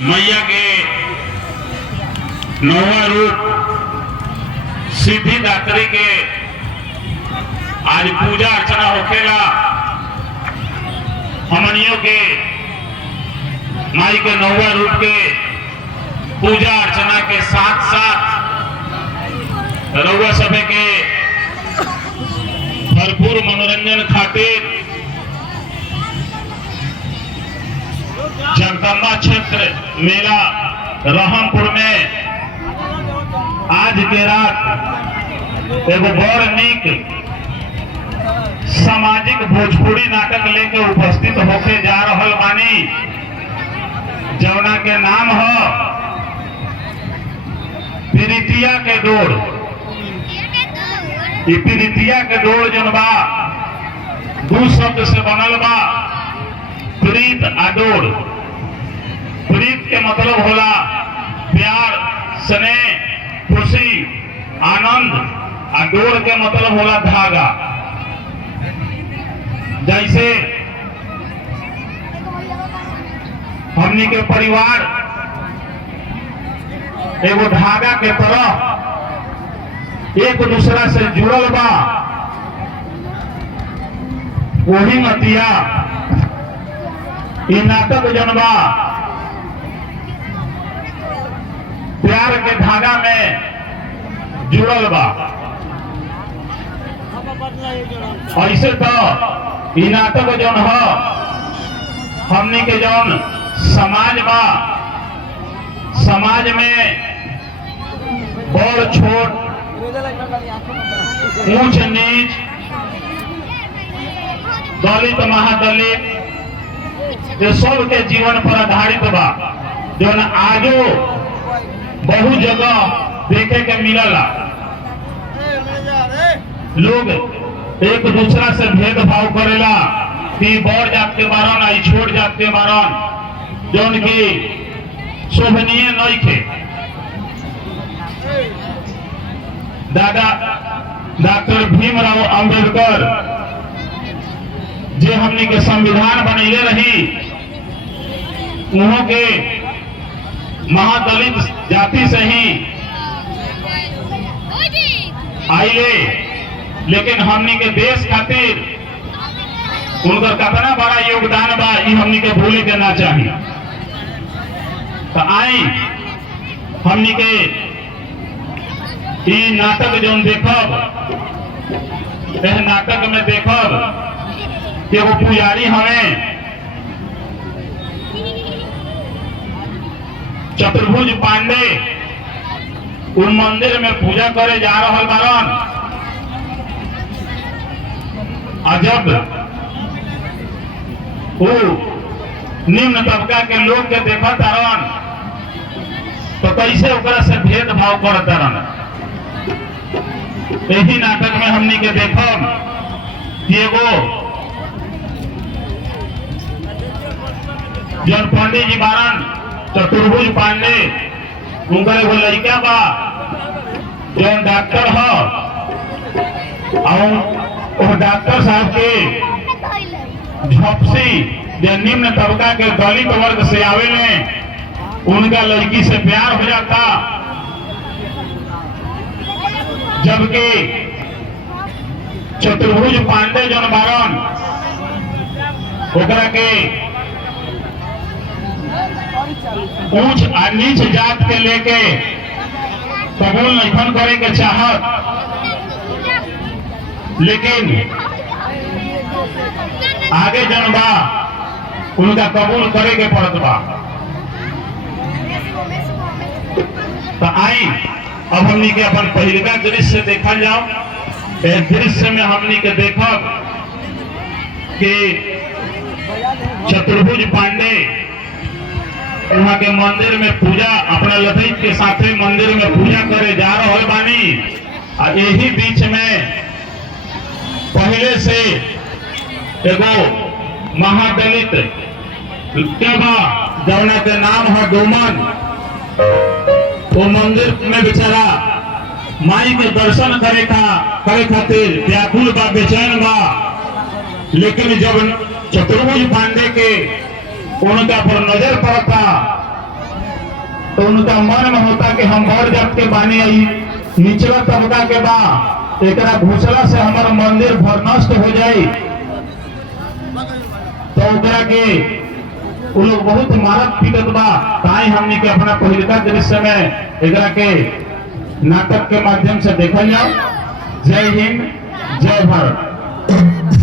मैया के नौवा रूप सिद्धिदात्री के आज पूजा अर्चना होखेला। हमनियों के माई के नौवा रूप के पूजा अर्चना के साथ साथ रउआ सभे के भरपूर मनोरंजन खातिर जगदम्बा क्षेत्र मेला रहमपुर में आज के रात एगो बड़ नीक सामाजिक भोजपुरी नाटक लेके उपस्थित होके जा रहल बानी, जौना के नाम है प्रीतिया के डोर। प्रीतिया के डोर जौन बा दू शब्द से बनल बा, प्रीत आ डोर। प्रीत के मतलब होला प्यार, स्नेह, खुशी, आनंद। आ डोर के मतलब होला धागा। जैसे हमनी के परिवार एगो धागा के तरह एक दूसरा से जुड़ल बा, वही मतिया ई नाटक जौन बा प्यार के धागा में जुड़ल बा। ऐसे तो ई नाटक जौन है हमनी के जौन समाज बा, समाज में बड़ छोट, ऊंच नीच, दलित महादलित ये सब के जीवन पर आधारित बा, जौन आजो बहु जगह देखे के मिलला। लोग एक दूसरा से भेदभाव करेला कि बड़ जात के बारन आई छोट जात के बारन, जौन की शोभनीय नहीं थे। दादा डॉक्टर भीमराव अंबेडकर जे हमनी के संविधान बनैले रही, उन्हों के महादलित जाति से ही आइले, लेकिन हमनी के देश खातिर उनकर कितना बड़ा योगदान बा ई हमनी के भूले के ना चाहिए। तो आई हमनी के ई नाटक जौन देखब, यह नाटक में देखब कि वो पुजारी हमें चतुर्भुज पांडे उन मंदिर में पूजा करे जा रहल बारन। जब वो निम्न तबका के लोग के देखा तारन तो कैसे ओकरा से भेदभाव कर तारन। यही नाटक में हमनी के देखब कि एगो जौन पंडित जी बारन चतुर्भुज पांडे, उनका एगो लड़का बा जौन डॉक्टर है, और डॉक्टर साहब के झपसी जो निम्न तबका के दलित वर्ग से आवेले, उनका लड़की से प्यार हो जाता। जबकि चतुर्भुज पांडे जौन बारन ओकरा के ऊंच और नीच जात के लेके कबूल नहीं करे के चाहत, लेकिन आगे जन बा उनका कबूल करे के पड़त बा। तो आई अब हमनी के अपन पहिलका दृश्य देखा जाओ। इस दृश्य में हमनी के देखब कि चतुर्भुज पांडे वहां के मंदिर में पूजा अपना लथई के साथे मंदिर में पूजा करे जा रहल बानी। और यही बीच में पहले से एगो महादलित बा जौना के नाम है डोमन, वो मंदिर में बेचारा माई के दर्शन करे खातिर व्याकुल बा, बेचैन बा। लेकिन जब चतुर्भुज पांडे के उनका पर नजर पड़ता उनका मन में होता कि हम बड़ जात के बानी आई निचला तबका के बा एकरा घुसला से हमारा मंदिर भर नष्ट हो जाए, तो ओकरा के वो लोग बहुत मारत पीटत बा। ताई हमने के अपना पहिलका दृश्य में एकरा के नाटक के माध्यम से देखल जाओ। जय हिंद, जय भारत।